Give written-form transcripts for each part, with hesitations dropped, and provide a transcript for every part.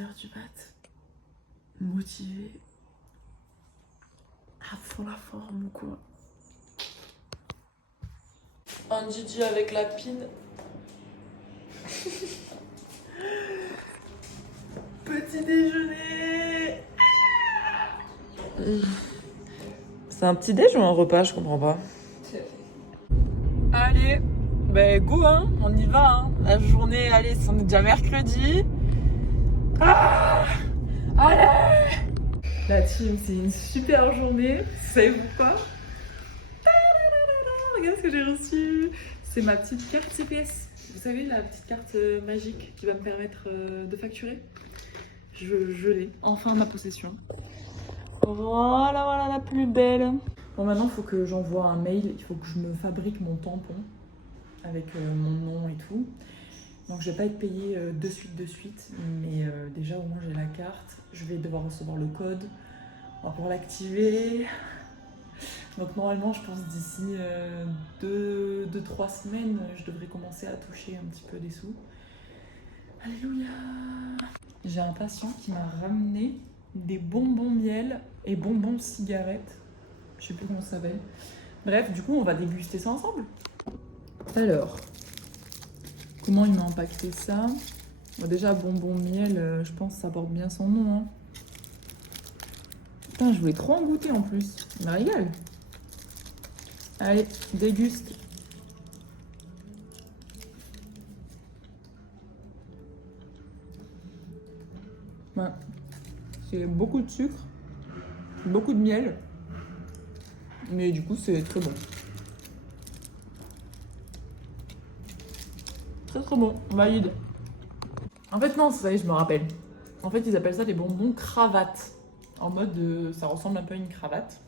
6 h du mat, motivée, à fond la forme ou quoi. Un Gigi avec la pine. Petit déjeuner. C'est un petit déj ou un repas, je comprends pas. Allez, ben go hein, on y va hein. La journée, allez, on est déjà mercredi. Ah, allez. La team, c'est une super journée. Vous savez pourquoi? Regarde ce que j'ai reçu. C'est ma petite carte CPS. Vous savez, la petite carte magique qui va me permettre de facturer. Je l'ai enfin en ma possession. Voilà, voilà la plus belle. Bon, maintenant, il faut que j'envoie un mail. Il faut que je me fabrique mon tampon avec mon nom et tout. Donc, je vais pas être payée de suite. Mais déjà, au moins, j'ai la carte. Je vais devoir recevoir le code. On va pouvoir l'activer. Donc, normalement, je pense d'ici 2-3 semaines, je devrais commencer à toucher un petit peu des sous. Alléluia! J'ai un patient qui m'a ramené des bonbons miel et bonbons cigarettes. Je sais plus comment ça s'appelle. Bref, du coup, on va déguster ça ensemble. Alors, comment il m'a empaqueté ça? Bon, déjà, bonbons miel, je pense que ça porte bien son nom. Hein. Putain, je voulais trop en goûter en plus. Il me régale. Allez, déguste. Ouais. C'est beaucoup de sucre, beaucoup de miel, mais du coup c'est très bon. Très très bon, valide. En fait non, ça y est, je me rappelle. En fait ils appellent ça des bonbons cravates. En mode, ça ressemble un peu à une cravate.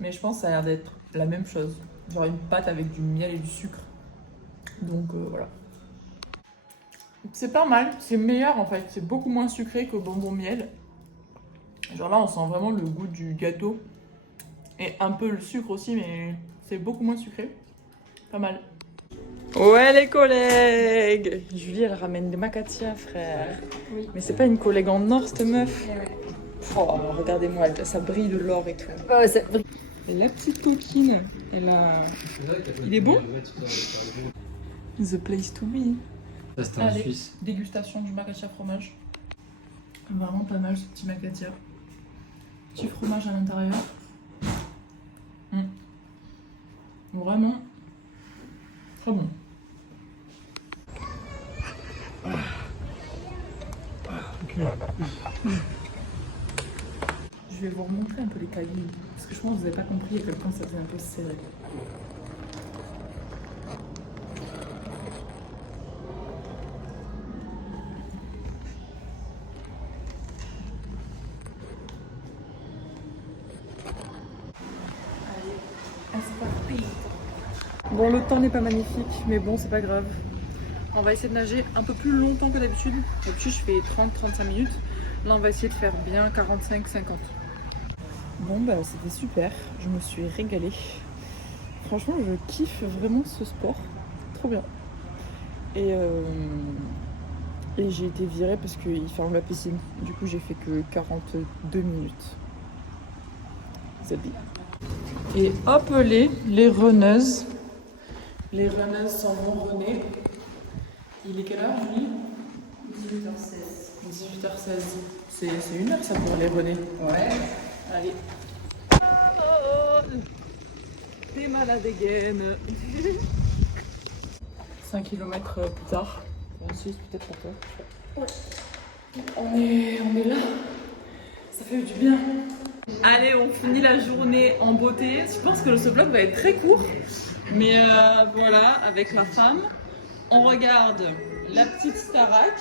Mais je pense que ça a l'air d'être la même chose. Genre une pâte avec du miel et du sucre. Donc voilà. C'est pas mal, c'est meilleur en fait. C'est beaucoup moins sucré que bonbon miel. Genre là, on sent vraiment le goût du gâteau. Et un peu le sucre aussi, mais c'est beaucoup moins sucré. Pas mal. Ouais les collègues! Julie, elle ramène des macatias, frère. Oui. Mais c'est pas une collègue en or, cette meuf. Oh, regardez-moi, ça brille de l'or et tout. Oh, ça brille. Et la petite coquine, elle a... Il est bon? The place to be. Ça, c'était en Suisse. Dégustation du macatia fromage. Vraiment pas mal ce petit macatia. Petit fromage à l'intérieur. Vraiment très bon. Je vais vous remontrer un peu les cabines parce que je pense que vous n'avez pas compris à quel point ça faisait un peu serré. Bon, le temps n'est pas magnifique, mais bon, c'est pas grave. On va essayer de nager un peu plus longtemps que d'habitude. D'habitude, je fais 30-35 minutes. Là, on va essayer de faire bien 45-50. Bon, bah, c'était super. Je me suis régalée. Franchement, je kiffe vraiment ce sport. Trop bien. Et j'ai été virée parce qu'il ferme la piscine. Du coup, j'ai fait que 42 minutes. C'est bien. Et hop, les runneuses. Les runneuses s'en vont runner. Il est quelle heure, Julie? 18h16. 18h16. C'est une heure, ça, pour les runner. Ouais. Allez. T'es malade again. 5 km plus tard. Ensuite, peut-être pour toi. Ouais. On est là. Ça fait du bien. Allez, on finit la journée en beauté. Je pense que ce vlog va être très court. Mais voilà, avec la femme, on regarde la petite Starac.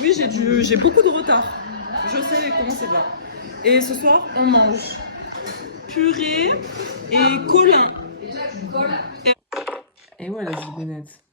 Oui, j'ai beaucoup de retard. Je sais comment c'est va. Et ce soir, on mange purée et colin. Et voilà, zigounette.